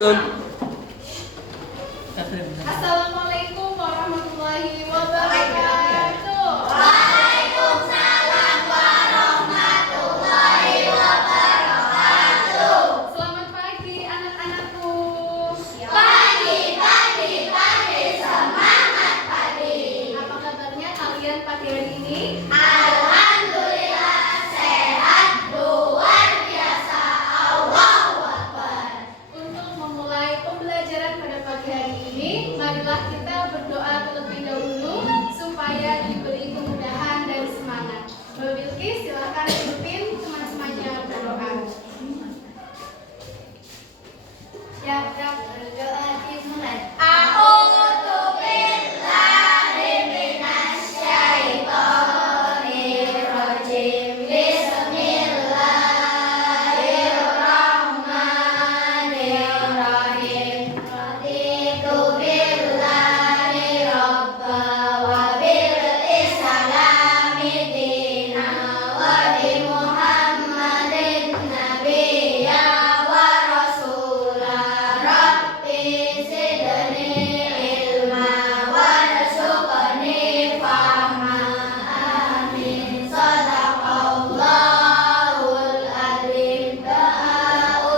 Assalamualaikum warahmatullahi wabarakatuh. Waalaikumsalam warahmatullahi wabarakatuh. Selamat pagi anak-anakku. Pagi, semangat pagi. Apa kabarnya kalian pagi hari ini? Alhamdulillah sehat, luar biasa. Allahu Akbar. Untuk memulai pembelajaran pada pagi hari ini, marilah kita berdoa terlebih dahulu supaya diberi kemudahan dan semangat. Mbak Bilqis, silakan pimpin teman-temannya berdoa. Ya, berdoa dimulai. A'udzu billahi minasyaitonir rajim. Bismillahirrahmanirrahim. Raditu billahi rabba wa bil islami dina wa bi Muhammadin nabiyya wa rasula. Rabbi zidni ilma warzuqni fahma. Amin. Shadaqallahul adzim. Doa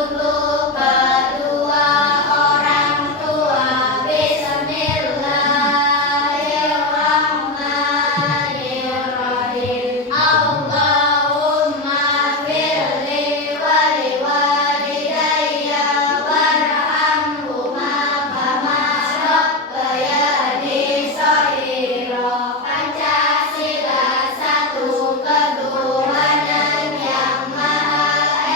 untuk kedua orang tua. Bismillahirrahmanirrahim. Allahumma firli wa liwalidayya warhamhuma kama rabbayani shaghira. Pancasila satu ketuhanan yang maha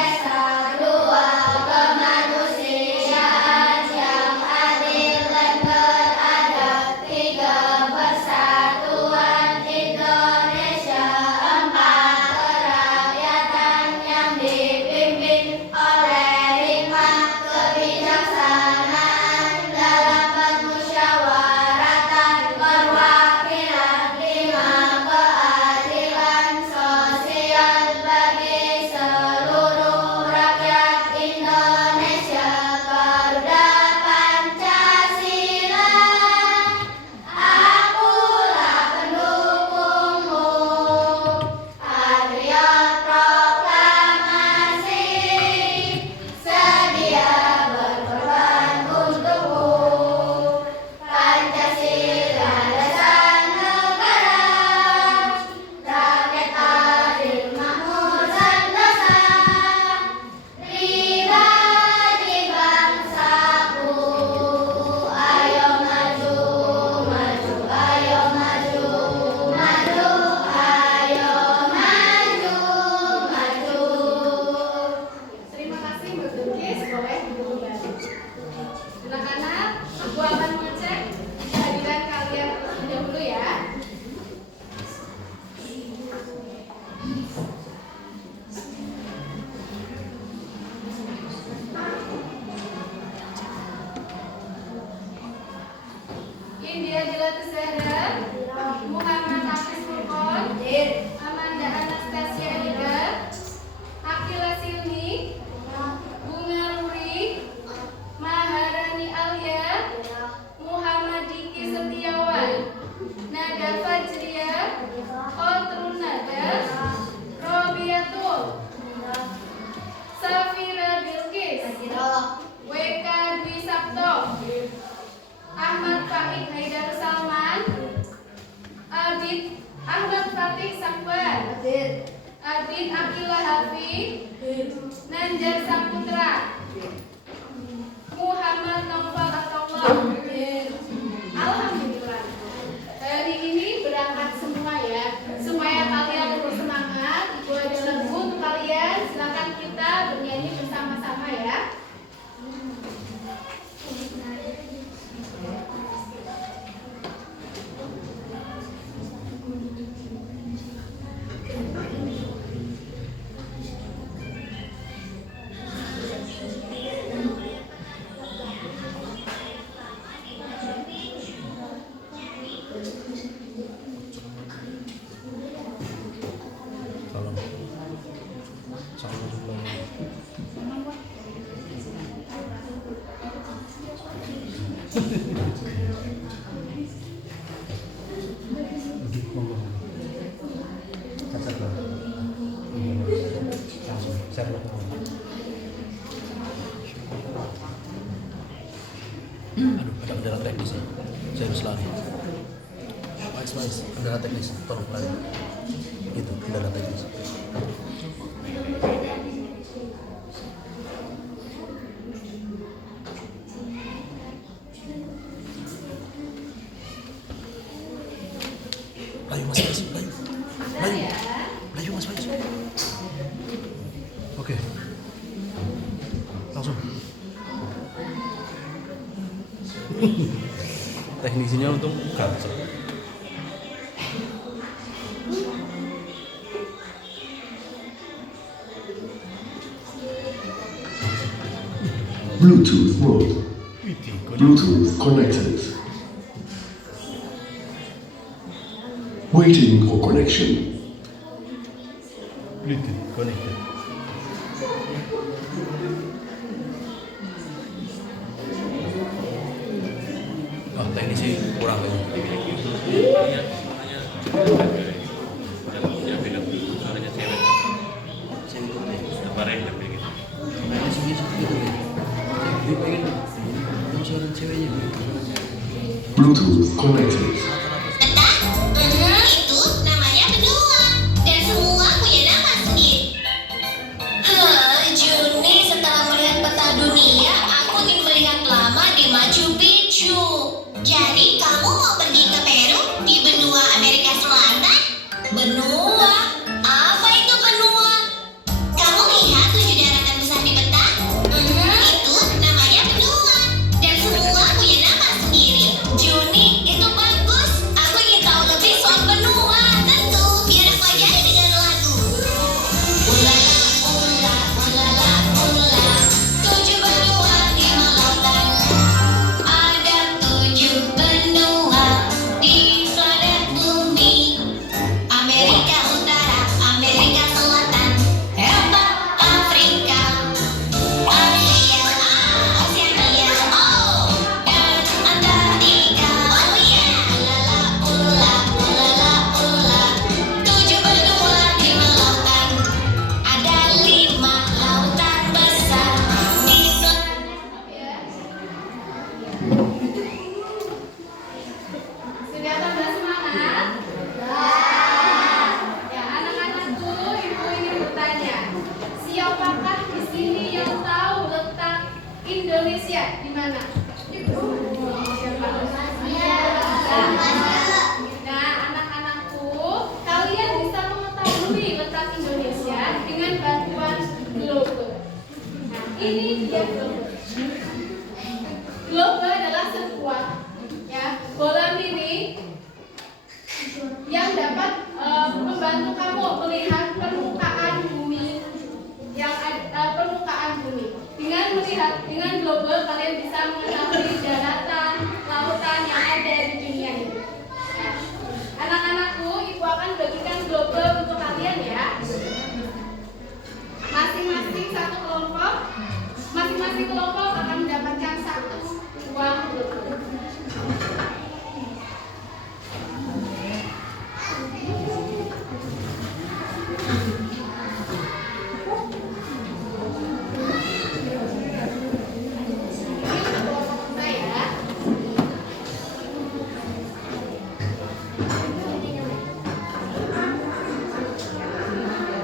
esa, dua kemanusiaan yang adil dan beradab, tiga persatuan Indonesia, empat kerakyatan yang dipimpin oleh hikmah kebijaksanaan dalam permusyawaratan perwakilan, lima keadilan sosial bagi seluruh rakyat Indonesia. Garuda Pancasila, akulah pendukungmu. Patriot proklamasi, sedia berkorban untukmu. Pancasila dasar negara, rakyat adil makmur sentosa. Pribadi bangsaku, ayo maju, maju, ayo maju, maju, ayo maju, maju. Terima kasih Mbak Bilqis, boleh duduk kembali. Anak-anak, aku akan mengecek kehadiran kalian terlebih dahulu ya. India Dila Zahra, Muhammad Hafiz Furqon, Amanda Anastasia Ida, Akila Silmi, Bunga Ruri, Maharani Alia, Muhammad Diki Setiawan, Nada Fajria, Otrun Nada, Robiatul, Safira Bilqis, WK Dwi Sabto, Ahmad Faik Haidar Salman, Adit Ahmad Fatih Sakbar, Adit Akila Hafi, Nanjar Saputra, Muhammad Naufal Atollah. Alhamdulillah. Hari ini berangkat semua ya. Supaya kalian lebih semangat, Ibu ada lagu untuk kalian. Silakan kita bernyanyi bersama-sama ya. Aduh, ada kendala teknis ya. Saya harus lari. Mais, kendala teknis, tolong lari. Itu kendala teknis. Layu Mas Faiz, layu Mas Faiz. Oke, langsung. Teknisinya untung gacor. Bluetooth mode. Bluetooth connected. Waiting for connection. Bluetooth connected. Oh, teknisi kurang lagi. Bluetooth connected. Itu namanya benua dan semua punya nama sendiri. Juni, setelah melihat peta dunia, aku ingin melihat lama di Machu Picchu. Jadi kamu mau pergi ke Peru di benua Amerika Selatan? Benua? Apa itu benua? Kamu lihat 7 daratan besar di peta? Itu namanya benua dan semua punya nama sendiri. Juni, itu bagus. Aku ingin tahu lebih soal benua. Tentu, biar aku ajari dengan lagu. Ulala, ula, ulala, ula. 7 benua, 5 lautan. Ada 7 benua di planet bumi. Amerika Utara, Amerika Selatan, Eropa, Afrika, Asia, Oceania, dan Antartika. Oh yeah, ulala, ulala, ulala. 7 benua, 5 lautan. Ada 5 lautan besar di Sudah tambah semangat? Ya, anak-anakku, ibu ingin bertanya, siapakah di sini yang tahu letak Indonesia di mana? Siapa? Nah, anak-anakku, kalian bisa mengetahui letak Indonesia dengan bantuan globe. Nah, ini dia globe. Globe adalah sebuah bola mini yang dapat membantu kamu melihat permukaan bumi permukaan bumi. Dengan globe kalian bisa mengetahui daratan, lautan yang ada di dunia ini. Nah, anak-anakku, ibu akan bagikan globe untuk kalian ya. Masing-masing satu kelompok, masing-masing kelompok akan mendapatkan satu uang globe.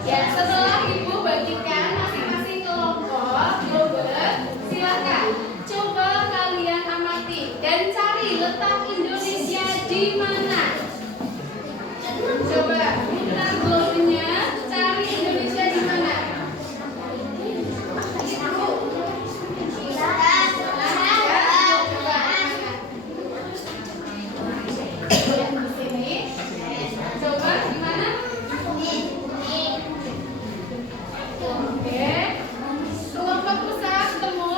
Ya, setelah ibu bagikan masing-masing kelompok globe, silakan coba kalian amati dan cari letak Indonesia di mana. Coba putar globenya, cari Indonesia di mana. Di sini. Coba di mana? Oke, kelompok besar ketemu.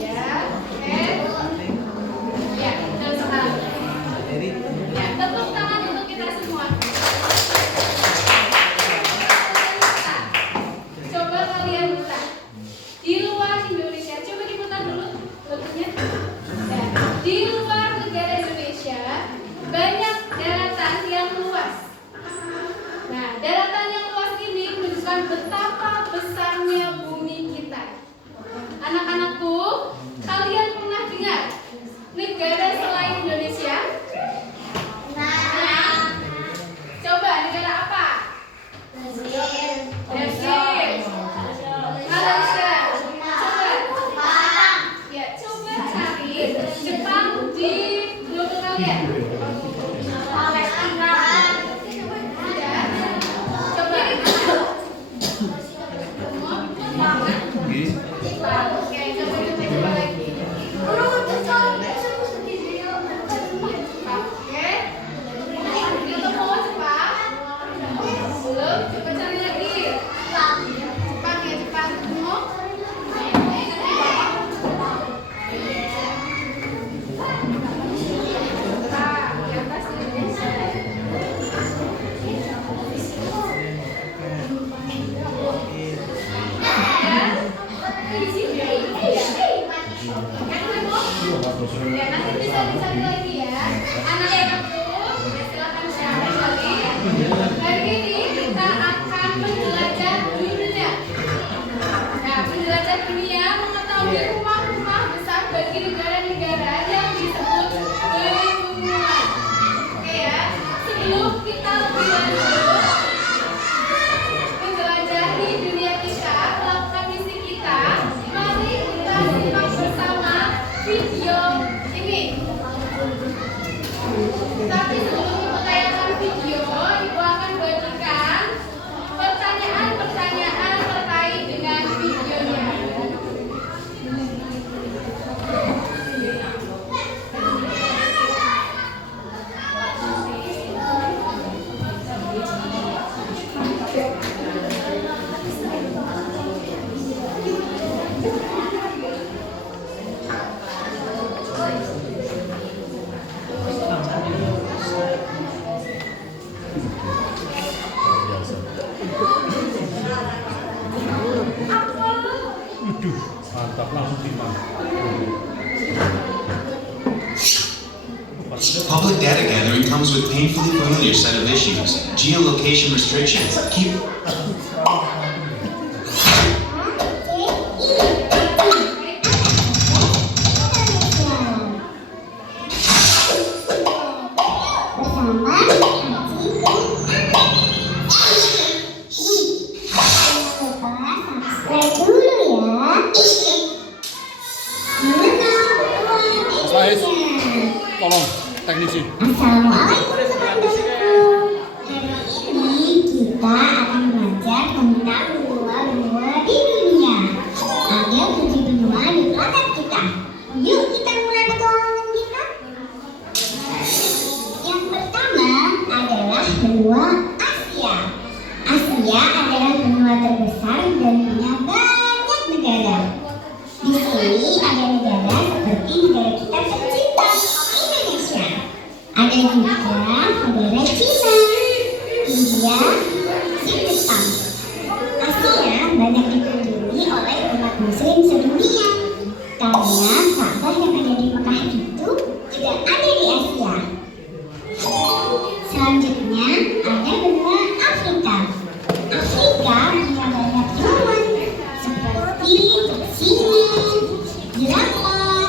Ya, oke. Ya, betul sekali. Ya, tepuk tangan untuk kita semua. Coba kalian buka. Di luar Indonesia Oke, coba lagi. Oke. Ketemu cepat. Belum, coba cari lagi. Cepat ya, cepat ketemu. Di atas ini. Ya, nanti bisa dicari lagi ya. Anak-anakku, silakan share lagi. Hari ini kita akan menjelajah dunia. Nah, menjelajah dunia mengetahui rumah-rumah besar bagi negara-negara yang disebut benua. Oke ya, sebelum kita lebih lanjut menjelajahi dunia kita, melakukan misi kita, mari kita simak bersama video ini. Tapi sebelum Ibu tayangkan video, Ibu akan bagikan pertanyaan-pertanyaan terkait dengan videonya. Mantap, langsung timbang. Public data gathering comes with painfully familiar set of issues. Geolocation restrictions. Keep Mas, tolong teknisi. Assalamualaikum teman-temanku. Hari ini kita akan belajar tentang benua-benua di dunia. Ada 7 benua di planet kita. Yuk kita mulai petualangan kita. Yang pertama adalah benua Asia. Asia adalah benua terbesar dan punya banyak negara. Di sini ada negara seperti negara kita tercinta, Indonesia. Ada juga negara Cina, India, dan Jepang. Asia banyak dikunjungi oleh umat muslim sedunia karena Ka'bah yang ada di Mekah itu juga ada di Asia. Selanjutnya ada benua Afrika. Afrika punya banyak hewan seperti singa, jerapah,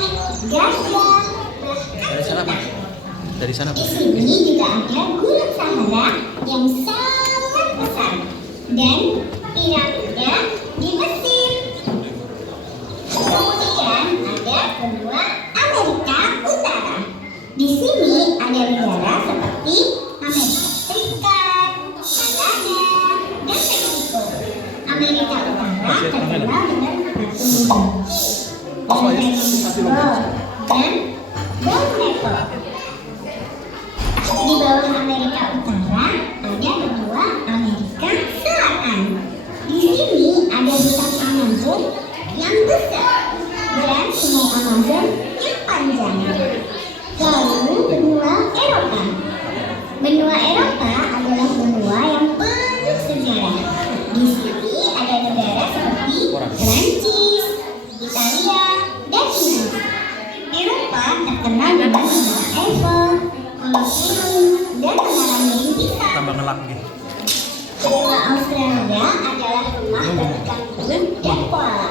gajah, Dari sana, Pak. Dari sana, di Pak. sini juga ada Gurun Sahara yang sangat besar dan piramida di Mesir. Kemudian ada benua Amerika Utara. Di sini ada negara seperti Amerika Serikat, Kanada, dan Meksiko. Amerika Utara terkenal dengan batu dan Borneo. Di bawah Amerika Utara ada benua Amerika Selatan. Di sini ada hutan Amazon yang besar dan sungai Amazon yang panjang. Lalu benua Eropa. Benua Eropa adalah benua yang penuh sejarah. Di sini ada negara seperti Prancis, Italia, dan Inggris. Eropa terkenal dengan Menara Eiffel, Colosseum, dan Menara Miring Pisa. Tambah ngelak gitu. Benua Australia adalah rumah bagi kangaroo dan koala.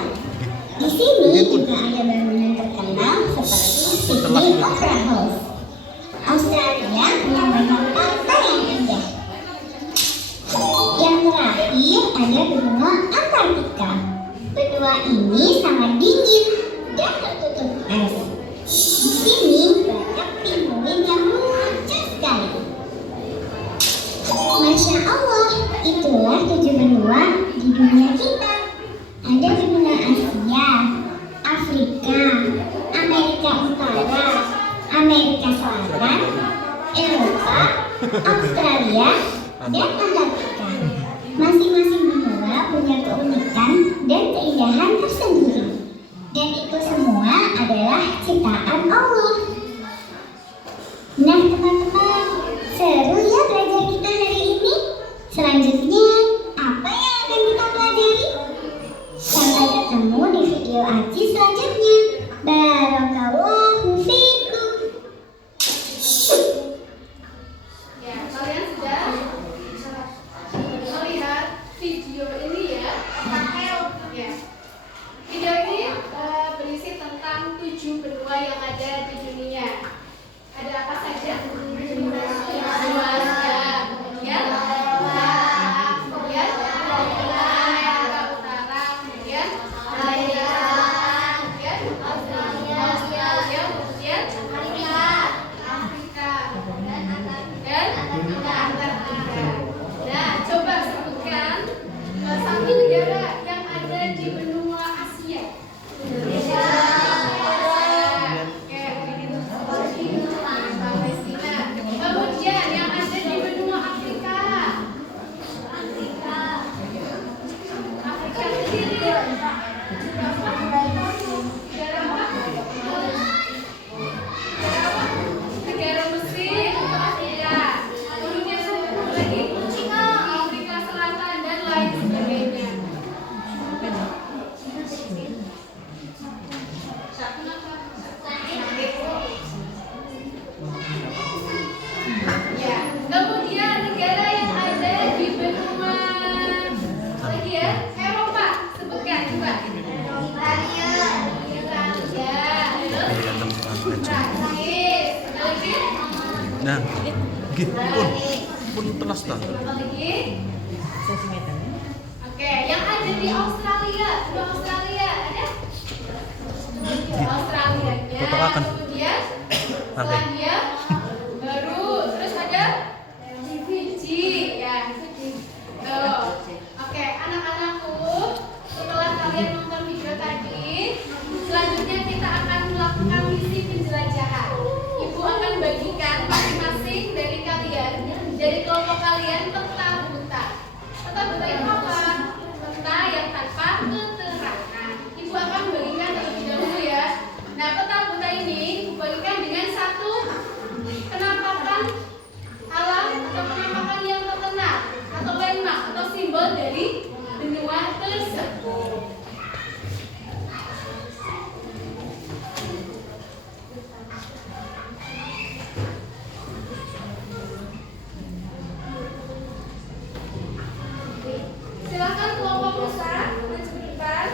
Di sini juga ada bangunan terkenal seperti Sydney Opera House. Australia punya banyak pantai yang indah. Yang terakhir ada benua Antartika. Benua ini sangat dingin dan tertutup es. Di sini banyak pinguin yang lucu sekali. Masya Allah, itulah 7 benua di dunia kita. Ada Afrika, Amerika Utara, Amerika Selatan, Eropa, Australia, dan Antartika. Masing-masing benua punya keunikan dan keindahan tersendiri. Dan itu semua adalah ciptaan Allah. Nah teman-teman, seru ya belajar kita hari ini. Selanjutnya, apa yang akan kita pelajari? Sampai ketemu di video Aci selanjutnya. Barakallahu fikum. Ya, kalian sudah melihat video ini ya? Ya. Video ini berisi tentang 7 benua yang ada di dunia. Ada apa saja? Benua Asia, kemudian Amerika Utara, kemudian Australia, kemudian Afrika, dan Antartika. Nah, coba sebutkan satu negara yang ada di benua Asia. Indonesia. Oke, Palestina. Kemudian yang ada di benua Afrika. Afrika sendiri. Negara Mesir, ya. Kemudian lagi Afrika Selatan dan lain sebagainya. Ya, kemudian negara yang ada di benua lagi ya, Eropa, sebutkan coba. Italia, Prancis, lagi. Nah, gitu pun telas tak. Lagi. Oke, yang ada di Australia, benua Australia ada? Australia, Kota kemudian Selandia, baru terus ada Fiji, ya. Tuh. Oke, anak-anakku, setelah kalian nonton video tadi, selanjutnya kita akan melakukan misi penjelajahan. Ibu akan bagikan masing-masing dari kalian, dari kelompok kalian peta buta. Peta buta itu apa? Peta yang tanpa keterangan. Ibu akan bagikan terlebih dahulu ya. Nah, peta buta ini bagikan dengan satu penampakan alam atau penampakan yang terkenal atau landmark atau simbol dari benua tersebut. Silakan kelompok Musa maju ke depan.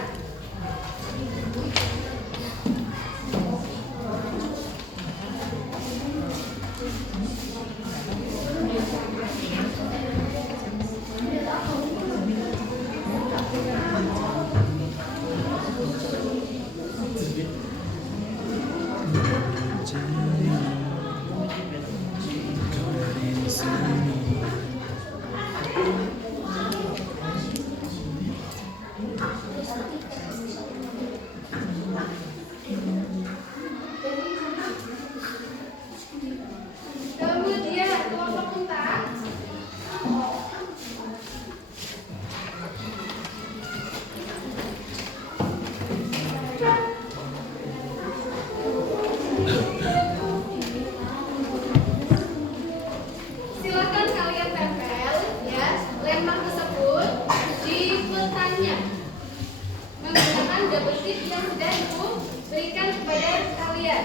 Kemudian kelompok unta. Silakan kalian tempel ya landmark tersebut di petanya menggunakan double tip yang sudah ibu berikan kepada kalian.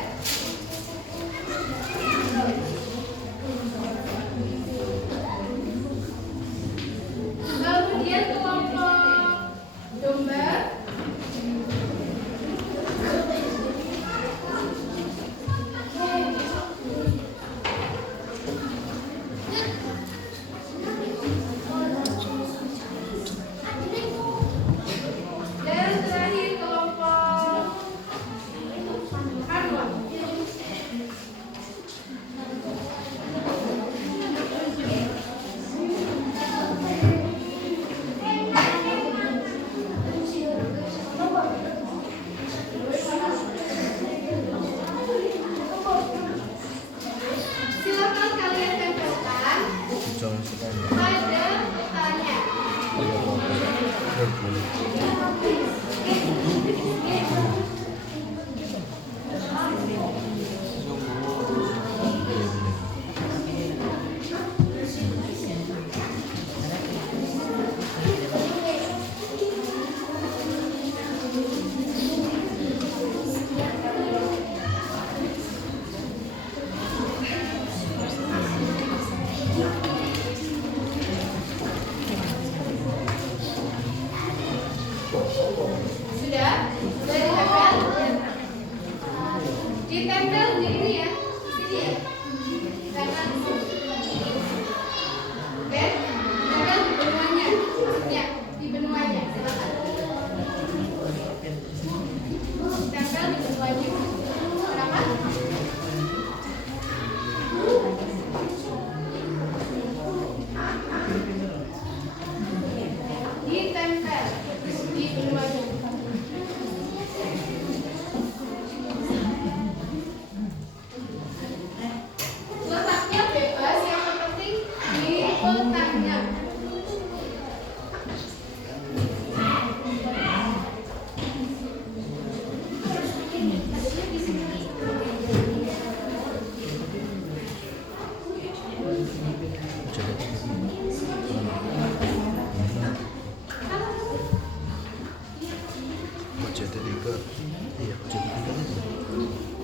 Kemudian kelompok domba. Dan terakhir kelompok harwan. Ditempel di ini ya, di sini ya. Jangan di sini. Oke, ditempel di benuanya, maksudnya di benuanya, silakan. Ditempel di benuanya. Kenapa? Ditempel di benuanya. Letaknya bebas, yang terpenting di kotaknya. CT3 iya CT3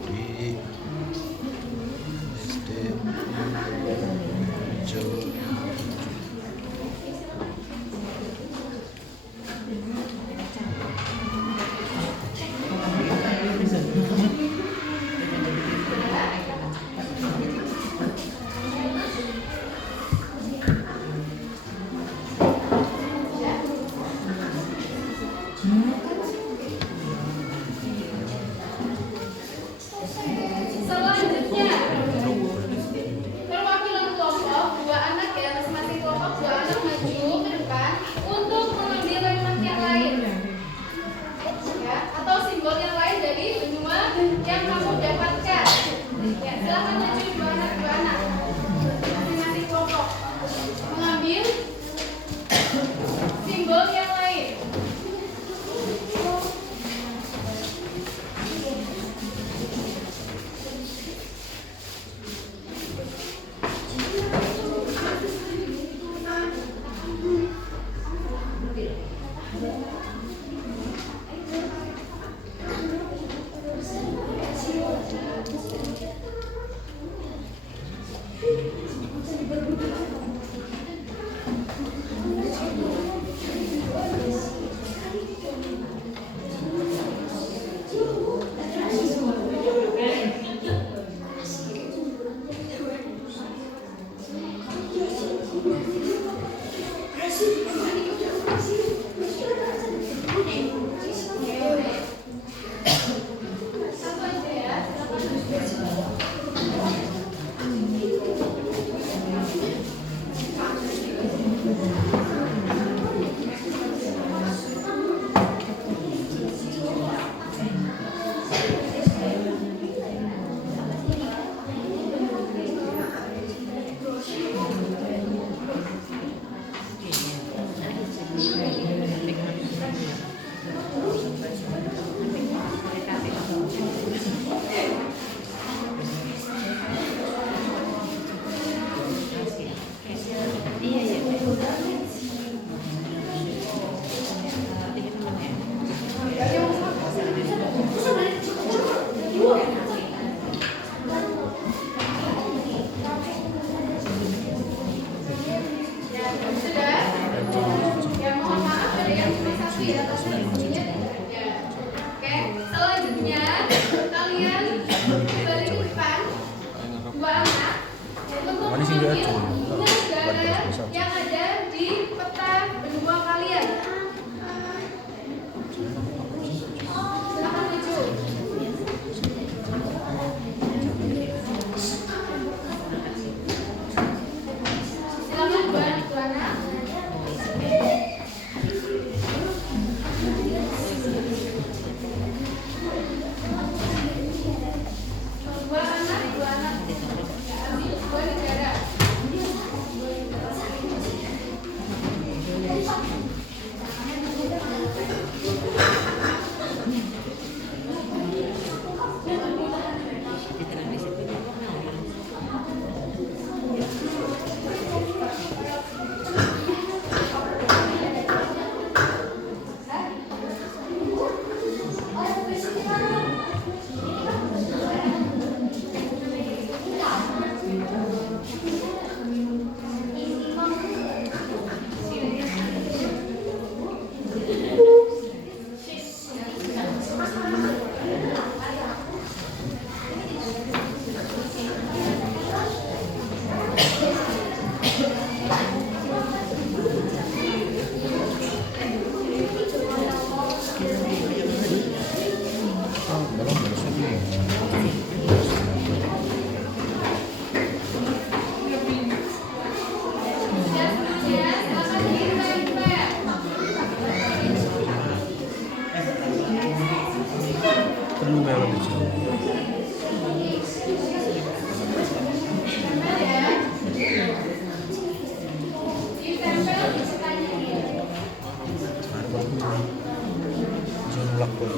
di SD Jawa. Selanjutnya, perwakilan kelompok, dua anak ya, masing-masing kelompok dua anak maju ke depan untuk mengambil elemen yang lain, ya, atau simbol yang lain dari benua yang kamu dapatkan. Ya, silakan maju dua anak, masing-masing kelompok mengambil simbol yang lain. Satu aja ya, silakan. Sudah? Ya, mohon maaf ada yang cuma satu ya, tapi ibunya tidak ada. Oke, selanjutnya kalian kembali ke depan, dua anak untuk mengambil negara yang ada di peta benua kalian. Silakan maju. Silakan dua anak. Dua anak. Ya, ambil dua negara. lumayan di sini. Junglak pun.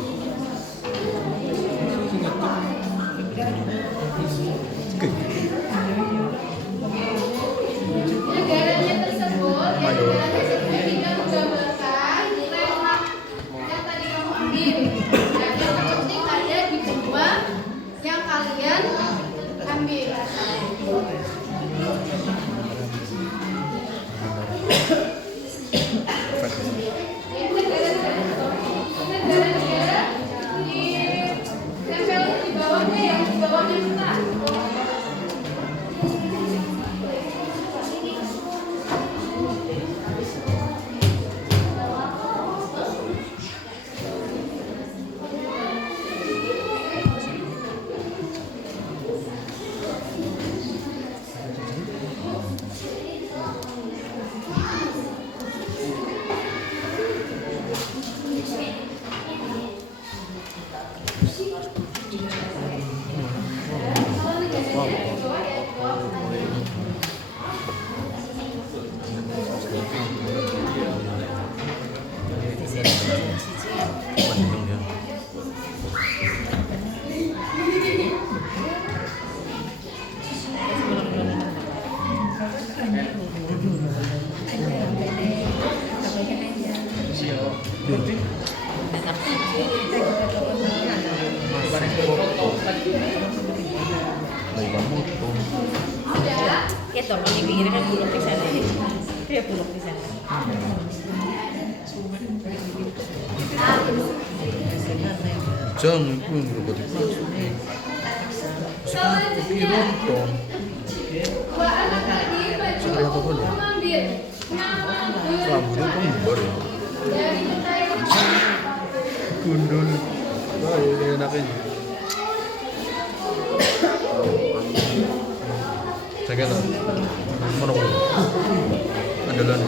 Negaranya tersebut tidak menggambarkan lemak yang tadi kamu ambil. Nah, yang penting ada di benua yang kalian ambil. Negara-negara di tempel di bawahnya ya, di bawahnya kita. Bandung dia. Lagi kamu tuh. Ya tolong di pinggirnya kan buluk di sana. Ya buluk di sana. Jangan itu yang berubah di kelas. Sekarang kopi lontong. Dua anak tadi Sekali apa pun ya? mengambil nama Rambutnya kembar ya. dari kita yang Gundul. Wah ini enak ini. Jaga lah. Mana boleh? Andalan.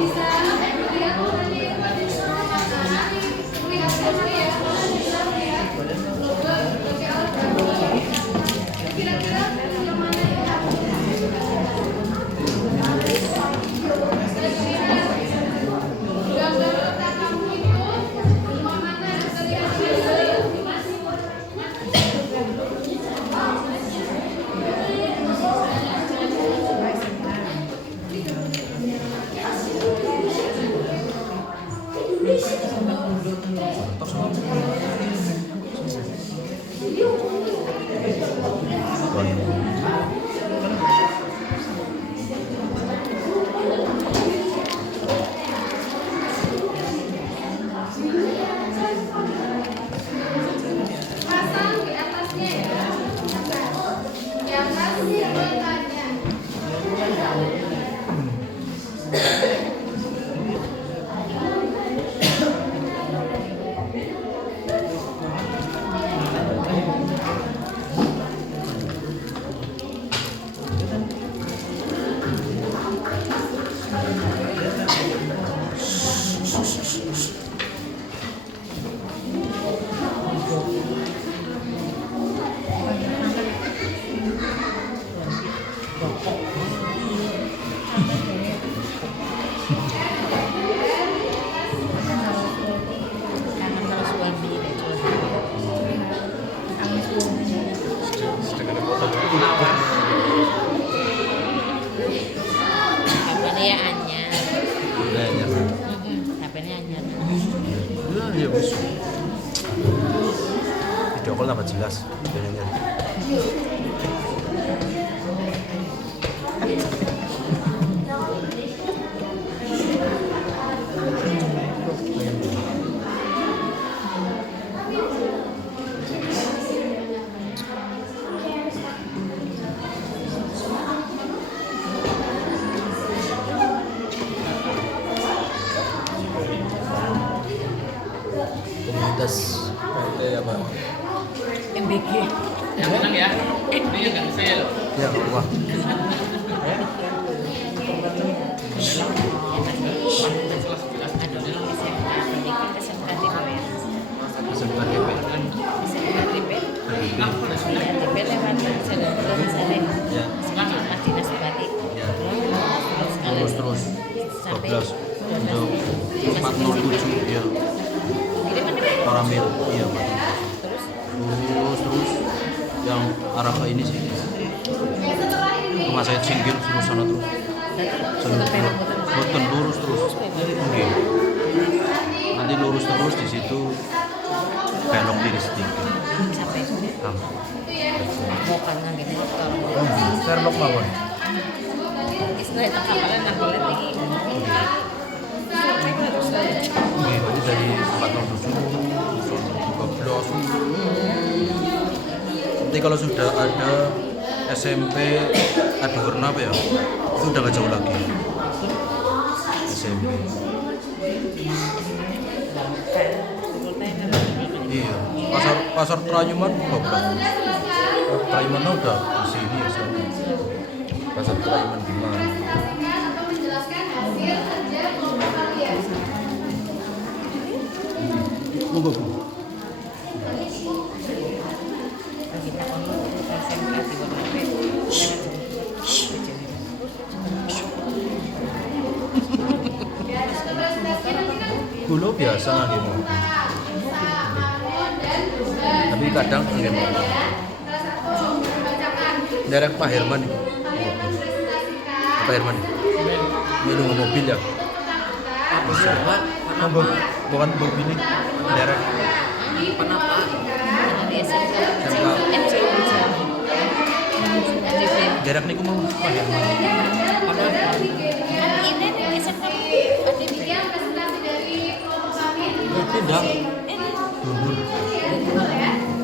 bisa melihat orangnya itu ada di sana makanan, melihat tema ya, ya, logo sebagai alat bantu. Kira-kira yang mana ya? Gambar otak kamu itu rumah mana? Dari pasang di atasnya ya. Di atas bulletannya. Kangen sama suami deh coba. HP-nya ya anyar. Kayaknya. HP-nya anyar. Ya, ya bos. Video call tambah jelas. Kayaknya. Das PT apa? MBG. Yang menang ya. Ini yang nggak bisa ya loh. Ya, wah. SMK DP. Ya. Terus 12 untuk 407 ya. Paramil iya Pak. Terus yang arah ke ini sih. Rumah saya Cinggir terus sana terus. Boten lurus terus. Oke. Nanti lurus terus di situ belok kiri sedikit. Mau karena gitu motor. Sherlock mawon. Istilah itu kemarin aku lihat lagi. Oke, berarti dari 407 12. Nanti kalau sudah ada SMP Aduwerna apa ya? Itu udah gak jauh lagi. SMP. Iya, pasar Trayuman goblok. Trayuman udah di sini ya sana. Pasar Trayuman di mana? Atau menjelaskan hasil kerja kelompok kalian. Monggo. Kita ngomong SMK di Warnabe. Dulu biasa nggak mau. Tapi kadang nggak mau. Daerah Pak Herman nih. Pak Herman nih. Ini mau mobil ya? Bisa. Monggo. Bukan mobil ini. Daerah. Kenapa? Di SMK. Daerah ini mau Pak Herman. Ini nih SMK. Demikian presentasi dari kelompok kami. Tidak. Dulu.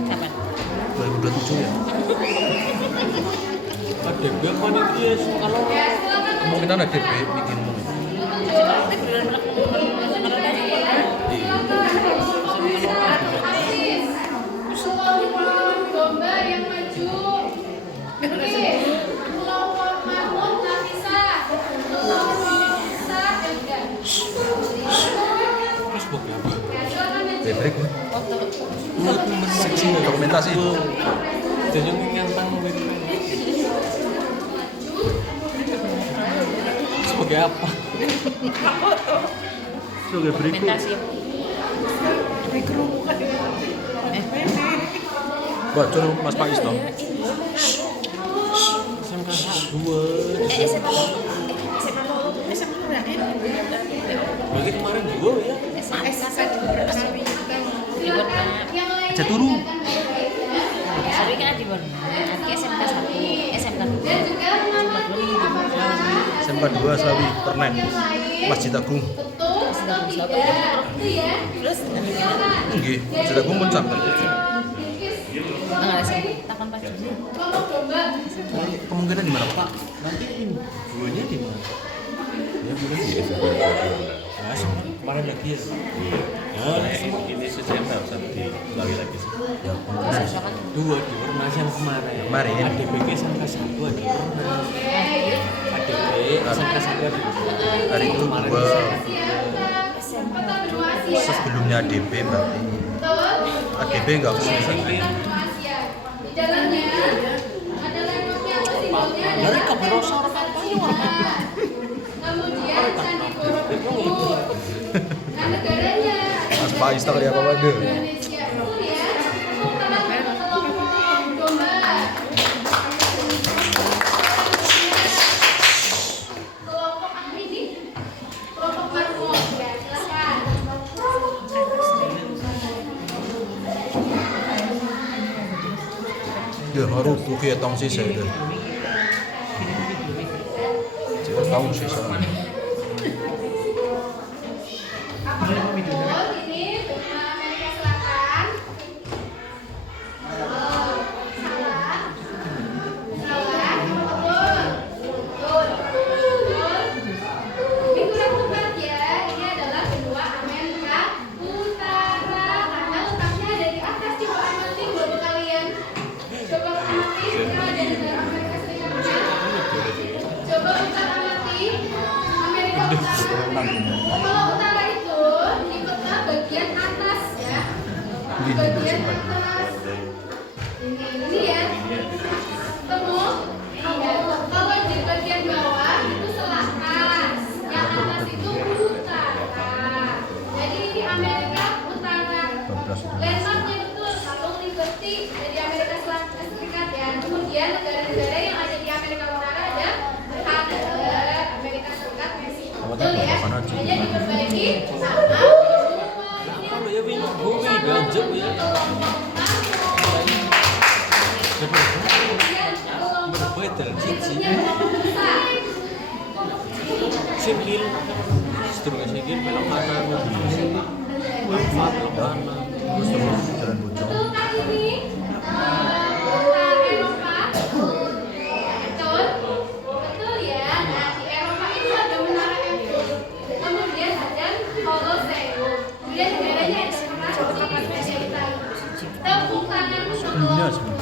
Kapan? 2027 ya. ADB panitia kalau Kemungkinan ada DP bikin mau. Domba yang maju. Kelompok Mahmud Nafisa. Kelompok Saeda. Facebook ya. Bebek. Seksi dokumentasi. Jadi ngantang gitu. Sebagai apa? Sebagai berikut. Dokumentasi. Bocor Mas Pais dong. SMK 2. SMK. Berarti kemarin 2 ya. Di Warna. Jaturu. Sorry kan di Warna. Nanti SMK 1, SMK 2. SMK 2 Slawi Pernen. Masjid Agung. Terus Nggih, Masjid Agung Puncak. enggak SMK. Tapan Pacu. Kemungkinan di mana Pak? Nanti ini 2-nya di mana? Ya mungkin di SMP. Nah, kemarin lagi ya. Nah, ini sebentar sampai lagi lagi sih. Ya, Misalkan 2 di Warna yang kemarin. Kemarin. ADBG SMK 1 ada Warna. ADB SMK 1 ada hari itu kemarin 2 SMK. sebelumnya ADB berarti. ADB enggak kesini. Di dalamnya ada laptopnya simbolnya Dari kabar rosor kampanye warna. kemudian candi Borobudur. Nah, negaranya Mas Pais tak lihat apa-apa deh. Indonesia. Kemudian kelompok domba. Kelompok apa ini? Kelompok Marmut. Ya, silakan. Ya, harus tuh kayak tong sih saya deh. Jangan tahu sih saya. Marmut ini benua Amerika Selatan. Salah. Salah. Betul. Ini kurang tepat ya. Ini adalah benua Amerika Utara. Karena Pulau Utara itu di peta bagian atas ya. Bagian atas. Ini ya. Temu. Iya. Kalau di bagian bawah itu selatan. Yang atas itu utara. Jadi ini Amerika Utara. Landmarknya itu satu Liberty dari Amerika Serikat ya. Kemudian negara-negara yang ada di Amerika Utara ada Kanada, Amerika Serikat, Meksiko. Betul ya? Hanya diperbaiki sama Kalau ya bingung, bumi gajah ya. Berbeda, cici. Sikil, seterusnya sikil belok kanan, manfaat belok kanan. Terus jalan bojong. Betul kan ini? Eropa. Betul? Betul ya. Nah, di Eropa itu ada Menara Eiffel. Kemudian ada Colosseum. Kemudian negaranya ada pernah spesial Italia. Tepuk tangan untuk Dunia kelompok.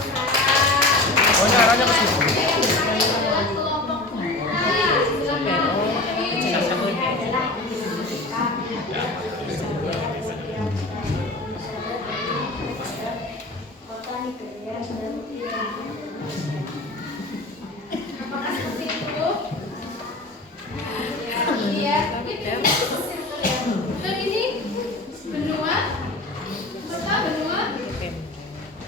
Oh, ini arahnya ke situ. Kelompok. Nah, silakan. Apakah seperti itu? Iya, dan ini benua, peta benua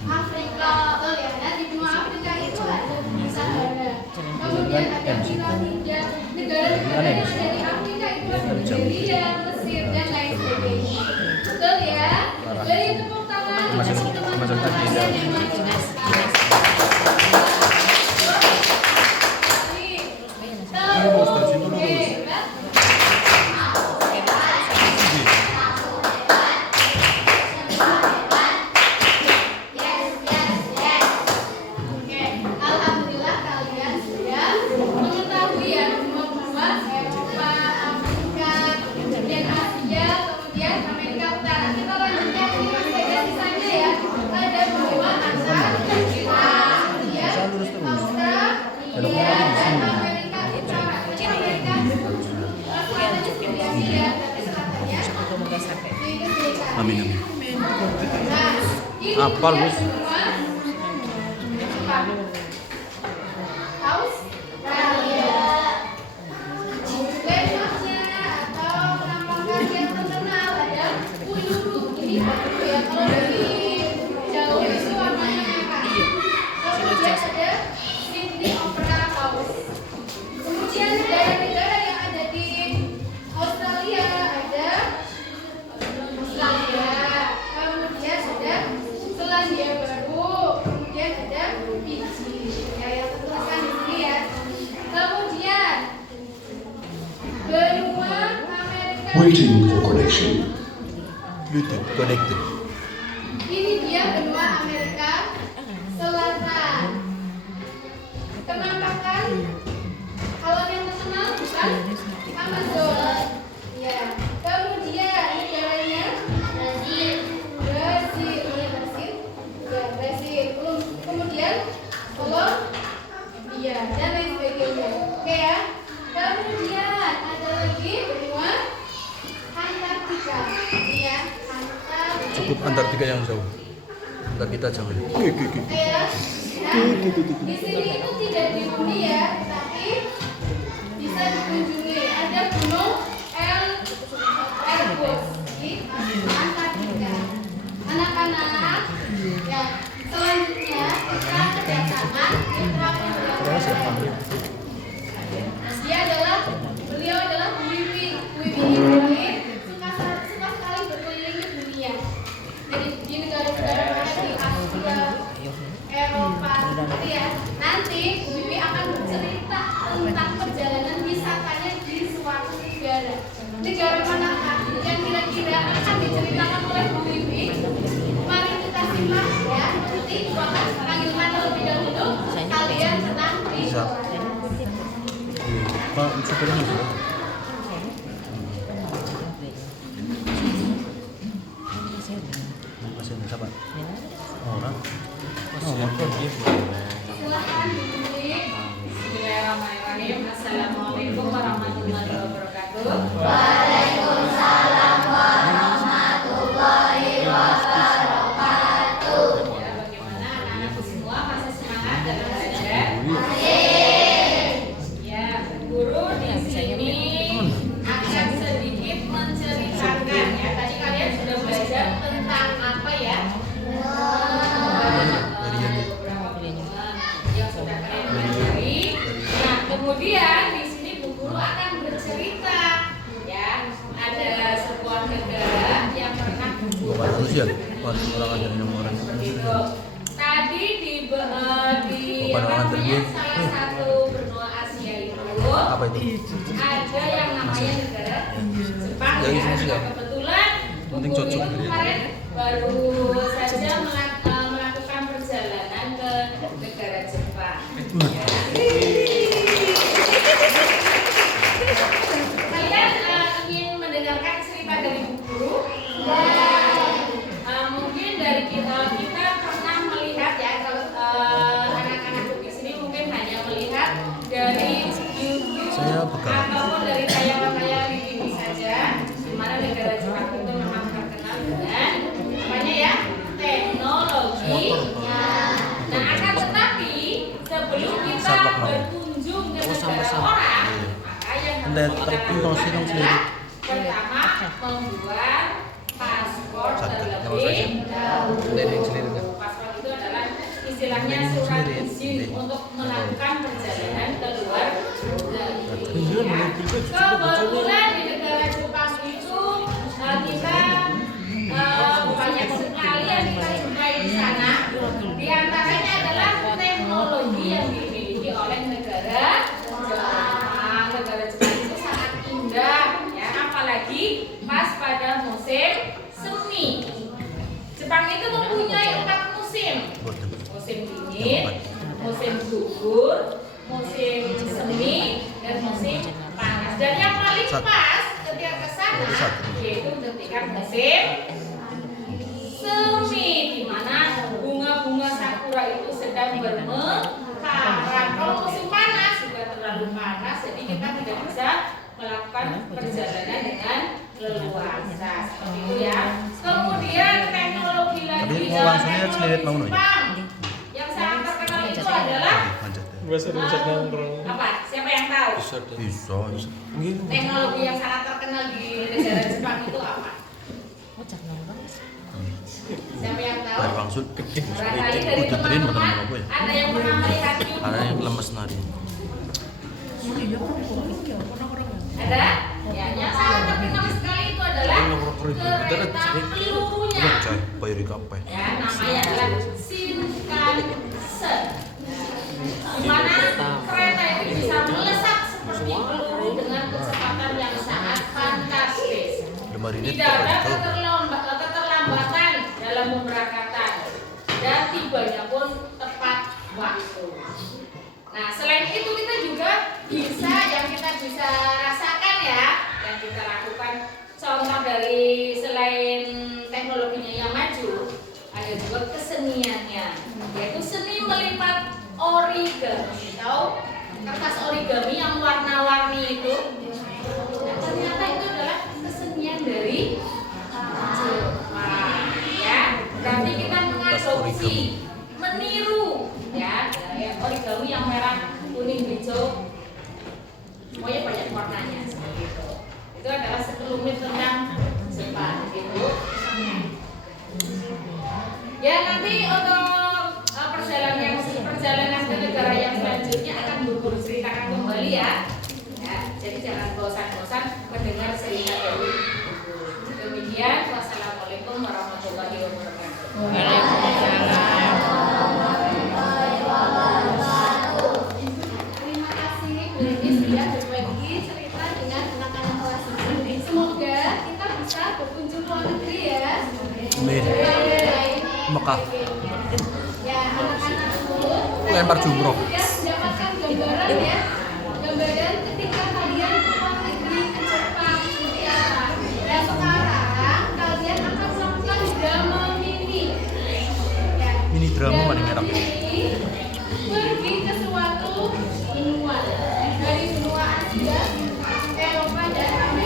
Afrika. Oh ya, nah, di benua Afrika itu ada Sahara. Kemudian ada piramida. Negara-negara yang ada di Afrika itu ada Nigeria, Mesir, dan lain sebagainya. Betul ya? Beri tepuk tangan untuk teman-teman yang alhamdulillah kalian sudah mengetahui ya benua-benua Eropa, Afrika, kemudian Asia, kemudian Amerika Utara. Kita lanjutkan ini masih ada sisanya ya. Ada benua Antartika, kemudian Australia dan Amerika Utara. Amerika Selatan seperti Asia, tapi selatannya di Amerika. Amin amin. Nah, ini Apal, dia Bos. benua Jepang. Australia. Landmarknya atau penampakan yang terkenal ada Uluru. Ini batu ya, kalau dari jauh itu warnanya merah. Kemudian ada Sydney Opera House. Kemudian negara-negara yang ada di Australia ada Australia. Kemudian ada Selandia Baru. Kemudian ada Fiji. Ya, yang tertuliskan di sini ya. Kemudian benua Amerika. Waiting for connection. Bluetooth connected. Ini dia benua Amerika Selatan. Penampakan alam yang terkenal bukan Amazon. Ya. Kemudian negaranya Brasil. Brasil. Ini Brasil. Ya, Brasil. Kemudian Kolombia dan lain sebagainya. Oke ya. Kemudian ada lagi benua Antartika. Ini ya, Antartika. Cukup Antartika yang jauh. Dan kita jangan. Ya. Nah, di sini itu tidak dihuni ya, tapi bisa dikunjungi. Ada gunung Elbrus di Antartika. Anak-anak, ya. Selanjutnya kita kedatangan putra putri. Beliau adalah Bu Wiwi. Bu Wiwi ini suka sekali berkeliling ke dunia. Jadi di negara-negara mana di Asia, Eropa, gitu ya. Nanti Bu Wiwi akan bercerita tentang perjalanan wisatanya di suatu negara. Negara manakah yang kira-kira akan diceritakan oleh Bu Wiwi? Mari kita simak ya. Nanti aku akan panggilkan terlebih dahulu. Kalian tenang di Pak, supirnya juga. Masih ada siapa? Orang. Oh, motor. silakan Bu Wiwi. Bismillahirrahmanirrahim. Assalamualaikum warahmatullahi wabarakatuh. Waalaikumsalam warahmatullahi wabarakatuh. Ya, bagaimana anak-anakku semua masih semangat dalam belajar? Ya, guru di sini akan sedikit menceritakan ya. Tadi kalian sudah belajar tentang apa ya? Yang sudah kalian pelajari. Nah, kemudian di sini Bu Guru akan bercerita ya. Ada sebuah negara yang pernah Bu Guru orang aja yang orang gitu. Tadi di apa namanya salah satu benua Asia itu apa itu? ada yang namanya negara Jepang ya. Nah, kebetulan Bu Penting Guru cocok. itu kemarin baru saja melakukan perjalanan ke negara Jepang. Ya. Kalian ingin mendengarkan cerita dari Bu Guru? Mungkin dari kita pernah melihat ya, kalau anak-anak di sini mungkin hanya melihat dari YouTube ataupun dari tayangan-tayangan di TV saja, di mana negara Jepang itu memang terkenal dengan apanya ya, teknologi. Nah, akan tetapi sebelum kita berkunjung ke negara orang, maka yang harus kita lakukan adalah pertama membuat paspor terlebih dahulu. Paspor itu adalah istilahnya surat izin untuk melakukan perjalanan ke luar negeri. Ya. Kebetulan di negara Jepang itu kita banyak sekali yang kita jumpai di sana. Di antaranya adalah teknologi yang dimiliki oleh negara Jepang. Negara Jepang itu sangat indah, ya, apalagi pas pada musim semi. Jepang itu mempunyai 4 musim. Musim dingin, musim gugur, musim semi, dan musim panas. Dan yang paling pas ketika ke sana yaitu ketika musim semi, di mana bunga-bunga sakura itu sedang bermekaran. Kalau musim panas juga terlalu panas, jadi kita tidak bisa melakukan perjalanan dengan leluasa. Seperti itu ya. Kemudian teknologi lagi Jepang yang sangat terkenal itu adalah apa? Siapa yang tahu? Teknologi yang sangat terkenal di negara Jepang itu apa? Siapa yang tahu? Barangkali dari teman-teman ada yang pernah melihat YouTube? Ada yang lemes nari. Ada? Ya, yang sangat terkenal sekali itu adalah kereta pelurunya. Ya, namanya adalah Shinkansen. Di mana kereta itu bisa melesat seperti peluru dengan kecepatan yang sangat fantastis. Tidak ada keterlambatan dalam pemberangkatan dan tibanya pun tepat waktu. Nah, selain itu kita juga yang kita bisa rasakan ya, yang kita lakukan contoh dari selain teknologinya yang maju, ada juga keseniannya, yaitu seni melipat origami. Tahu kertas origami yang warna-warni itu? Nah, ternyata itu adalah kesenian dari Jepang, ya. Berarti kita mengadopsi, meniru, ya, origami yang merah, kuning, hijau, pokoknya banyak warnanya seperti itu. Itu adalah sekelumit tentang Jepang, gitu. Ya, nanti untuk perjalanan ke negara yang selanjutnya akan Guru ceritakan kembali ya. Jadi jangan bosan-bosan mendengar cerita dari Guru. Demikian, wassalamualaikum warahmatullahi wabarakatuh. Terima kasih Bu Livi sudah berbagi cerita dengan anak-anak kelas ini. Semoga kita bisa berkunjung ke luar negeri ya. Amin. Mekah. Ya, anak-anakku. Lempar jumroh. Mendapatkan gambaran ya. Gambaran ketika kalian ke luar negeri ke Jepang seperti apa. Dan sekarang kalian akan melakukan drama mini. Ya. Mini drama paling merah. Pergi ke suatu benua dari benua Asia, Eropa dan Amerika.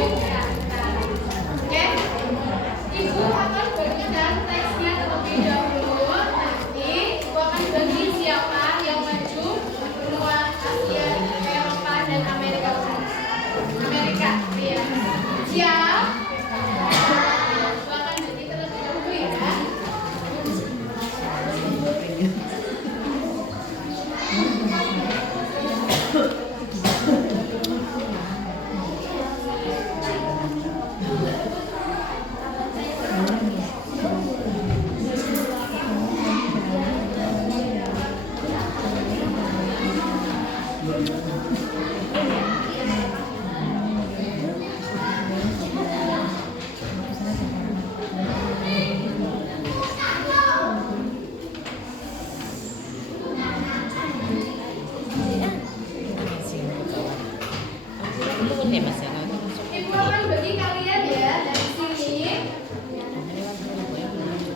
Ibu akan bagi kalian ya dari sini.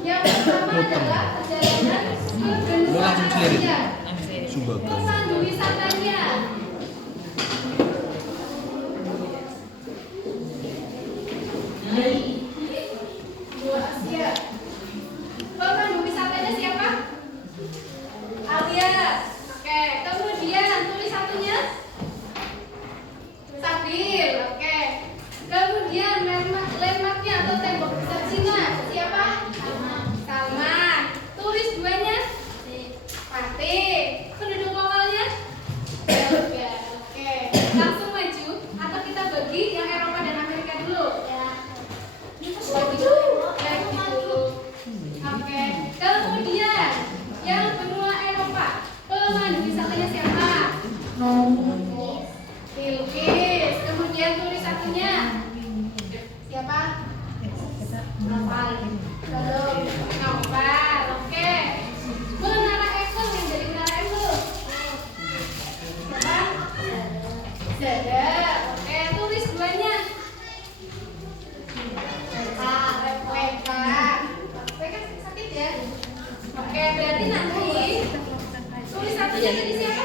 Yang pertama adalah perjalanan ke benua Asia. Pemandu wisatanya. Benua Asia. Pemandu wisatanya siapa? Alias. Oke, kemudian tulis satunya. Sabil. Oke. Kemudian landmarknya atau tembok besar Cina siapa? Salman. Tulis duanya. Fatih. Penduduk lokalnya? Belgia. Oke. Langsung maju atau kita bagi yang Eropa dan Amerika dulu? Bagi dulu. Oke. Kemudian yang benua Eropa, pemandu wisatanya siapa? Bilqis. Kemudian tulis satunya. Siapa? Novel. Belum. Novel. Oke. Menara Eiffel yang dari Menara Eiffel. Siapa? Zadar. Oke, tulis duanya. WK sakit ya? Oke, berarti nanti tulis satunya tadi siapa?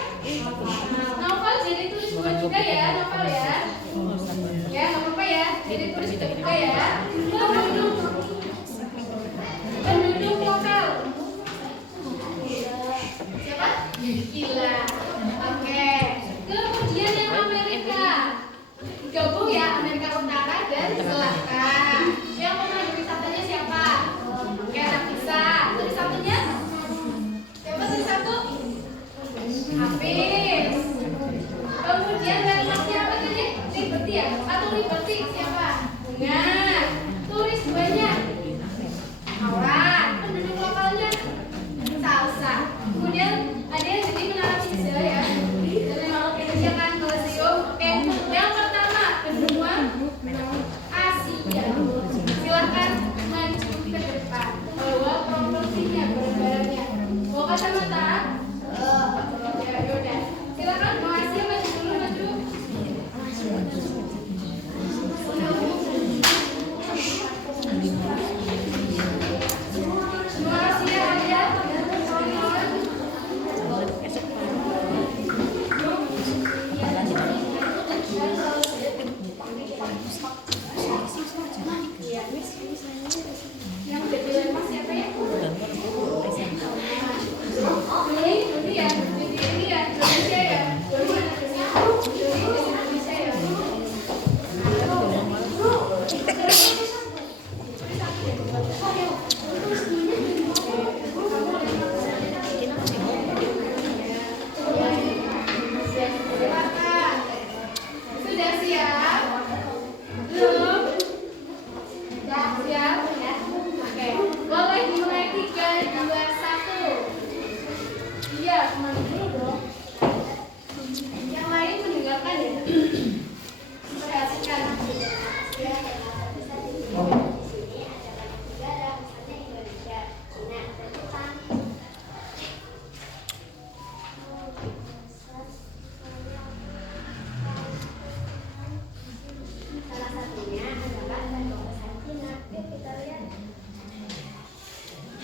Novel, jadi tulis dua juga ya, Novel ya. Ya, nggak apa-apa ya. Jadi tulis dua juga ya. Penduduk lokal. Siapa? Gila. Oke. Kemudian yang Amerika. Gabung ya, Amerika Utara dan Selatan. Yang pemandu wisatanya siapa? Oke, bisa. Tulis satunya. Siapa tulis satu? Hafiz. Kemudian landmarknya apa tadi? Liberty ya? Atau Liberty siapa? Bunga. Tulis duanya. Aurat. Penduduk lokalnya Salsa. Kemudian ada yang jadi Menara Pisa ya. Dan memang Indonesia kan Kolosium. Oke. Yang pertama benua Asia. Silahkan maju ke depan. Bawa proporsinya, berat-beratnya. Bawa kacamata. Ya udah. Silakan mau Asia maju dulu, maju. Benua Asia ada. Yang udah dilempar siapa ya? Ini ya, ini ya, Indonesia ya. Indonesia ya. Sudah siap? Belum? Sudah siap? Ya. Oke. Boleh dimulai 3, 2, 1. Iya, kemana dulu dong? Yang lain mendengarkan ya? Perhatikan. Salah satunya adalah tembok besar Cina. Yuk kita lihat.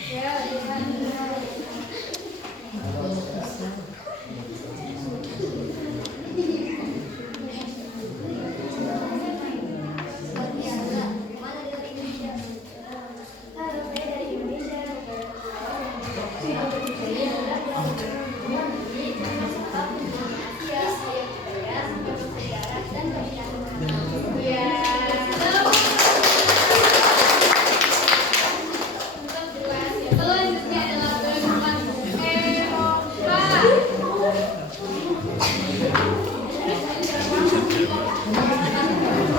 Ya, lihat. Selanjutnya adalah benua Eropa.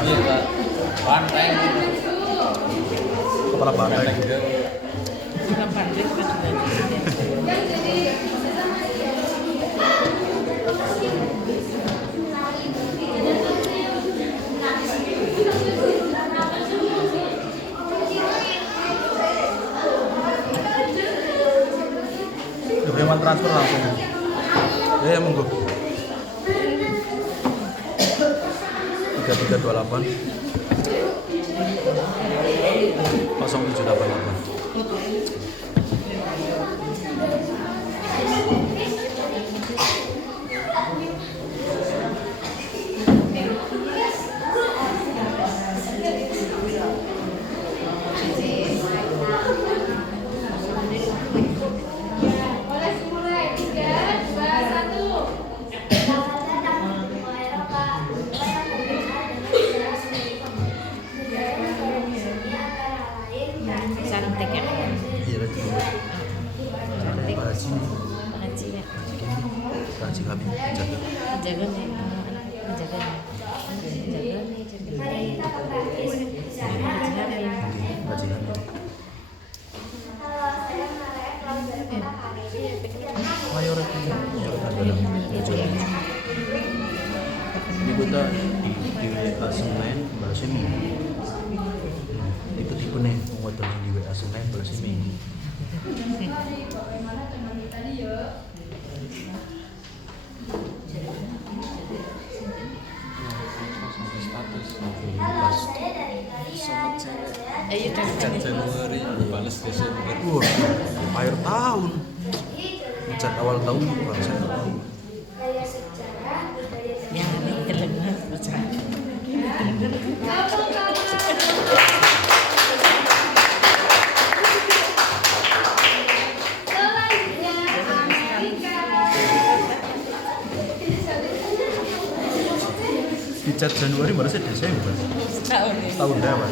Iya, Kak. Pantai. Kepala pantai. Yang jadi Hewan transfer langsung. Ya, monggo. 3328 0788. Boleh dimulai 3, 2, 1. Selamat datang di benua Eropa. Benua yang terkenal dengan sejarah seni. Negara Indonesia antara lain Prancis, Cantik ya? Iya itu. Cantik. Pak Haji, Haji ya. Pak Haji kami jaga. Jaga nih. Jaga. Jaga nih. Mari kita ke Prancis. Di sana ada banyak. Pak Haji kami. Halo, saya Marek, kelas dari kota Paris. Mayor itu dalam ini kita di WA Senin balas ini tipe-tipe nih mau di WA Senin balas ini Bagaimana teman tadi ya? Halo, saya dari Italia. Ayo Cat Januari balas Desember. akhir tahun cat awal tahun bukan saya tahu Gaya sejarah budaya ya nih kedengar percaya. Selanjutnya Amerika. di cat Januari balasnya Desember Setahun nih. tahun dah Pak.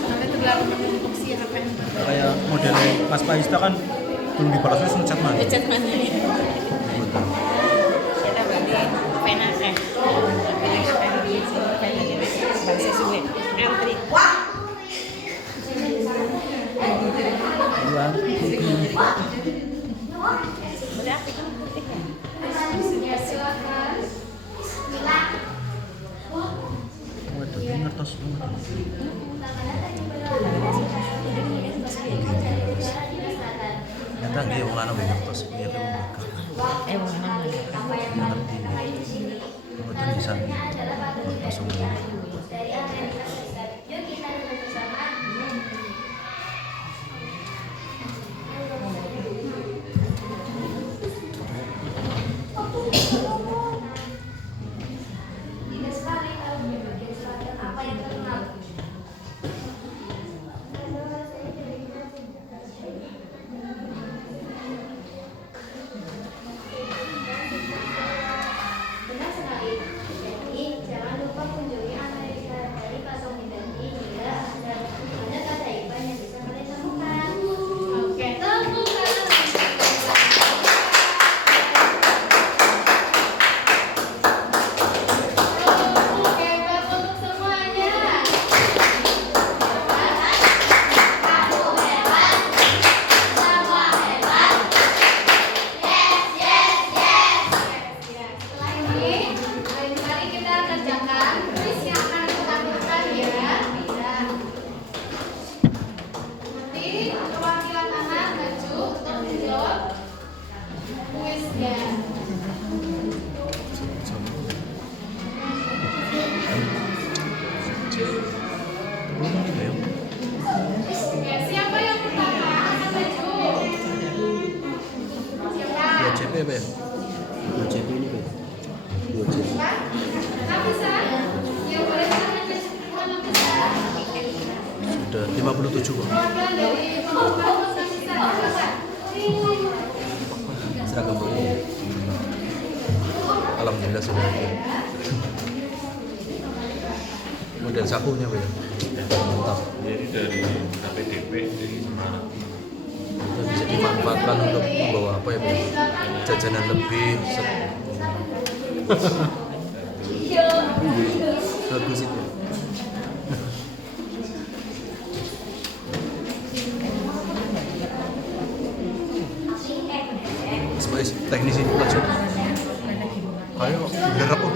Sampai terlalu menumpuk siapa yang Kayak modelnya Mas Paista kan belum dibalasnya langsung cat mana Cat mana ya? Betul. Kita berarti pena pena gitu. Bangsa suwe. Antri. Bulan Udah aku kan putih ya. Ya, silakan. waduh ini ngertos banget nyata dia mau lana ngertos dia tuh Mana? ngerti kamu tuh bisa ngertos umur dari Amerika Serikat. Yuk kita duduk bersama. Tidak sekali kalau di bagian selatan apa yang terkenal. Benar sekali. Jadi jangan lupa kunjungi Amerika dari Pasongidani hingga ada keajaiban yang bisa kalian temukan. Oke, tepuk tangan. Oke, hebat untuk semuanya. Aku hebat, semua hebat. Yes, yes, yes. Ya, setelah ini, lain kali kita kerjakan kuis yang akan kita tampilkan ya. Bisa. Nanti perwakilan anak maju untuk menjawab kuisnya. Oke, siapa yang pertama akan maju? Siapa? 2 CP apa ya? 2 CP ini Pak 2 CP Nafisa, yang boleh tangan menunjukkan Nafisa. sudah 57 Pak Perwakilan dari Pembangunan Nafisa, silakan. seragam baru alhamdulillah sudah ada model sakunya Pak ya mantap Jadi dari KPDP di Semarang. itu bisa dimanfaatkan untuk membawa apa ya Pak jajanan lebih bagus itu sebagai teknis ini lanjut ayo bener apa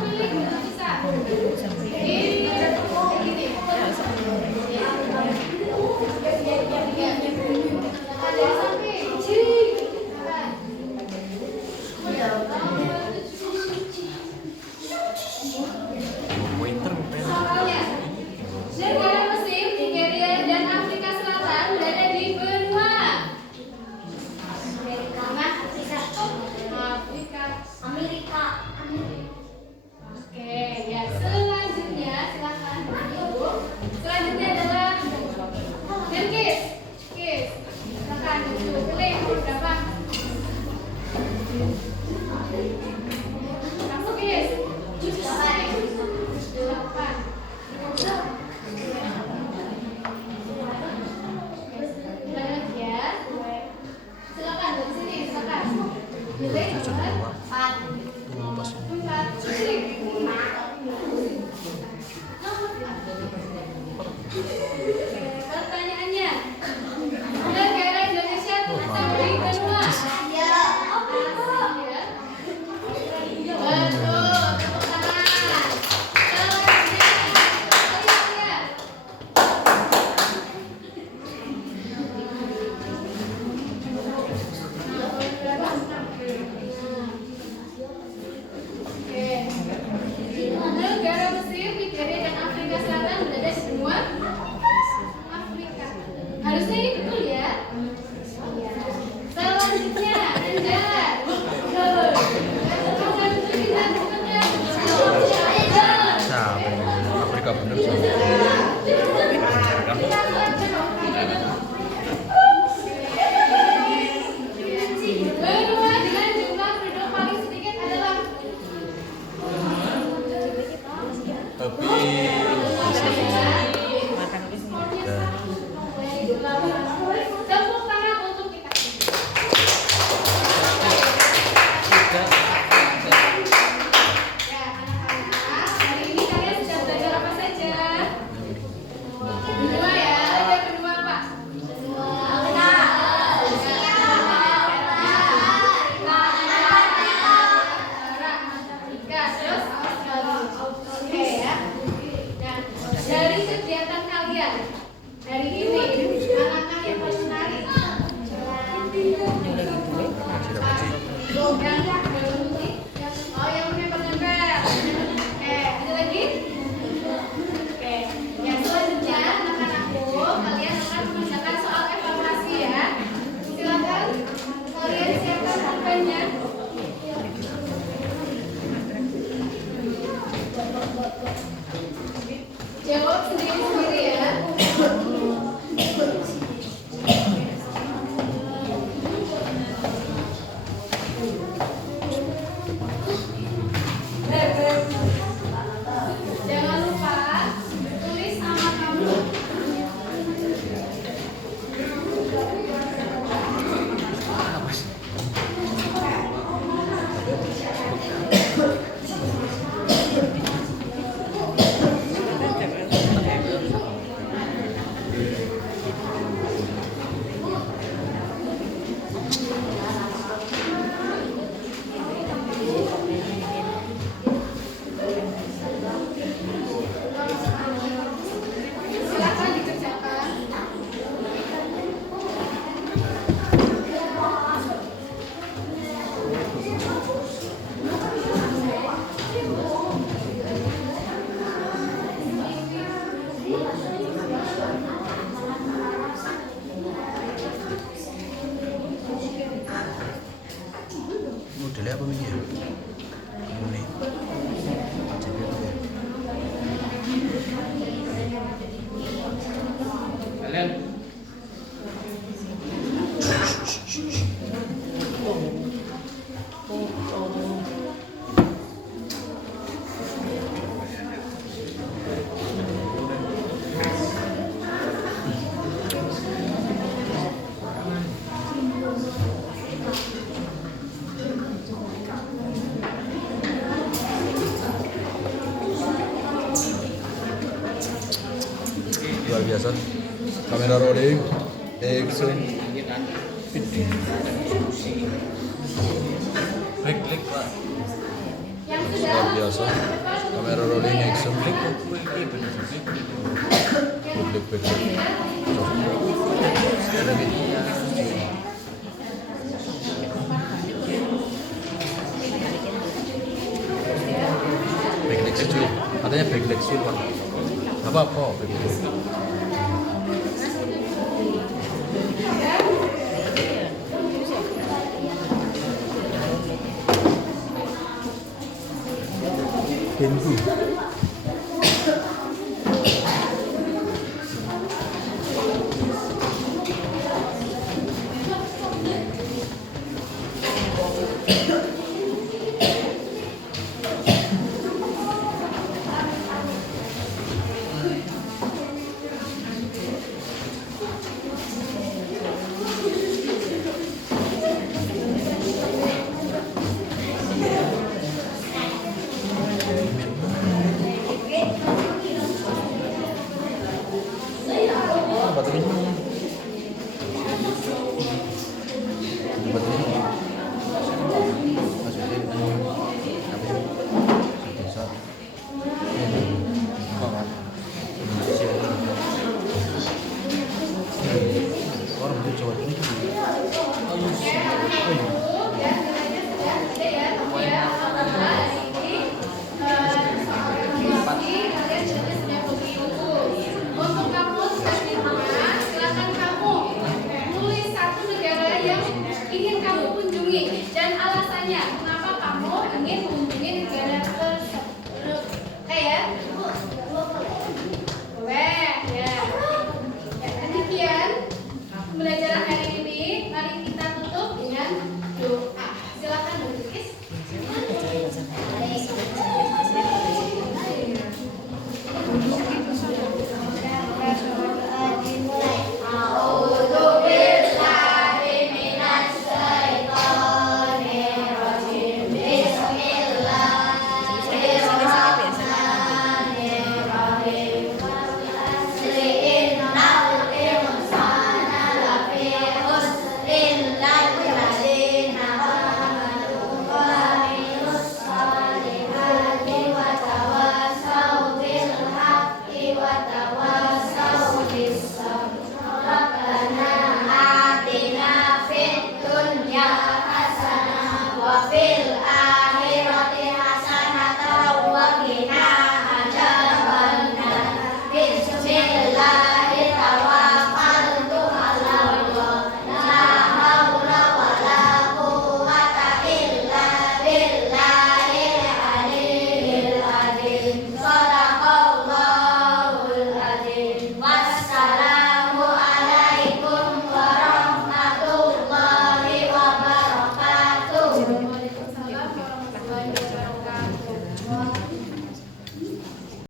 bener sama. Benua dengan jumlah penduduk paling sedikit adalah Tapi bisa tepuk tangan untuk kita. Ya, anak-anak, hari ini kalian sudah belajar apa saja? Benua ya, ada benua apa? Oke ya. Nah, dari kegiatan kalian dari ini, anak-anak yang paling menarik. Oh, yang menempel-nempel. Oke, ada lagi? Oke, yang selanjutnya anak-anakku, kalian akan mengerjakan soal evaluasi ya. Silakan kalian siapkan pulpennya. Jawab sendiri-sendiri ya. Jangan lupa tulis nama kamu. Silakan dikerjakan. modelnya apa ini ya? Ini. Kalian Luar biasa. Kamera rolling, action. Klik Pak. Yang sudah Luar biasa. Kamera rolling, action. Klik bener klik. Klik, klik, klik. Backlight sih cuy. Katanya backlight sih Pak. Apa backlight. Kenku. Batu ini